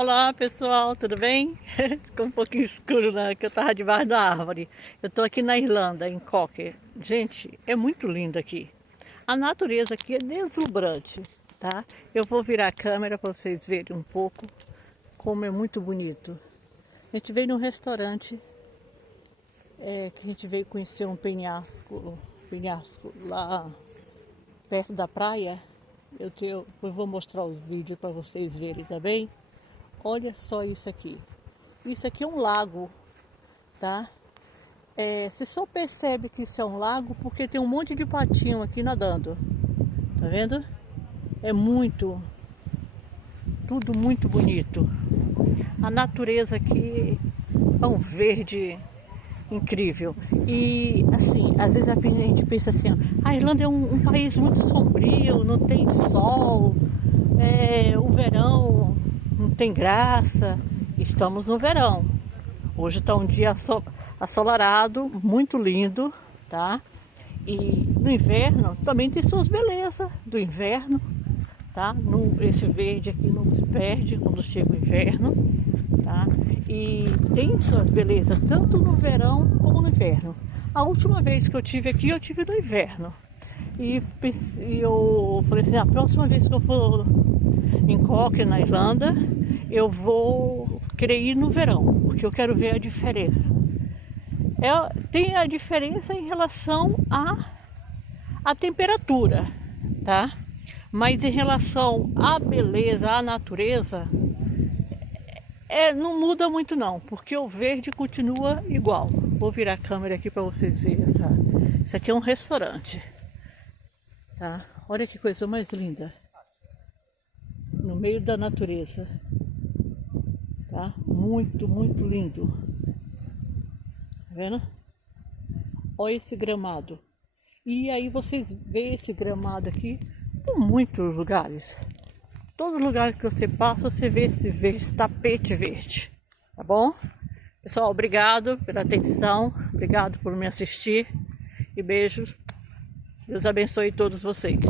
Olá pessoal, tudo bem? Ficou um pouquinho escuro, né? Que eu tava debaixo da árvore. Eu tô aqui na Irlanda, em Cork. Gente, é muito lindo aqui. A natureza aqui é deslumbrante, tá? Eu vou virar a câmera para vocês verem um pouco como é muito bonito. A gente veio num restaurante que a gente veio conhecer um penhasco lá perto da praia. Eu vou mostrar os vídeos para vocês verem também. Olha só isso aqui. Isso aqui é um lago, tá? Você só percebe que isso é um lago porque tem um monte de patinho aqui nadando. Tá vendo? É tudo muito bonito. A natureza aqui é um verde incrível. E assim, às vezes a gente pensa assim, a Irlanda é um país muito sombrio, não tem sol, o verão não tem graça. Estamos no verão. Hoje está um dia assolarado, muito lindo, tá? E no inverno também tem suas belezas do inverno, tá? Esse verde aqui não se perde quando chega o inverno, tá? E tem suas belezas tanto no verão como no inverno. A última vez que eu tive aqui, eu tive no inverno. E eu falei assim, a próxima vez que eu for em Cork, na Irlanda, eu vou querer ir no verão, porque eu quero ver a diferença. Tem a diferença em relação à temperatura, tá? Mas em relação à beleza, à natureza, não muda muito não, porque o verde continua igual. Vou virar a câmera aqui para vocês verem, tá? Isso aqui é um restaurante, tá? Olha que coisa mais linda. No meio da natureza, tá? Muito, muito lindo. Tá vendo? Olha esse gramado. E aí vocês veem esse gramado aqui por muitos lugares. Todo lugar que você passa, você vê esse tapete verde. Tá bom? Pessoal, obrigado pela atenção. Obrigado por me assistir. E beijos. Deus abençoe todos vocês.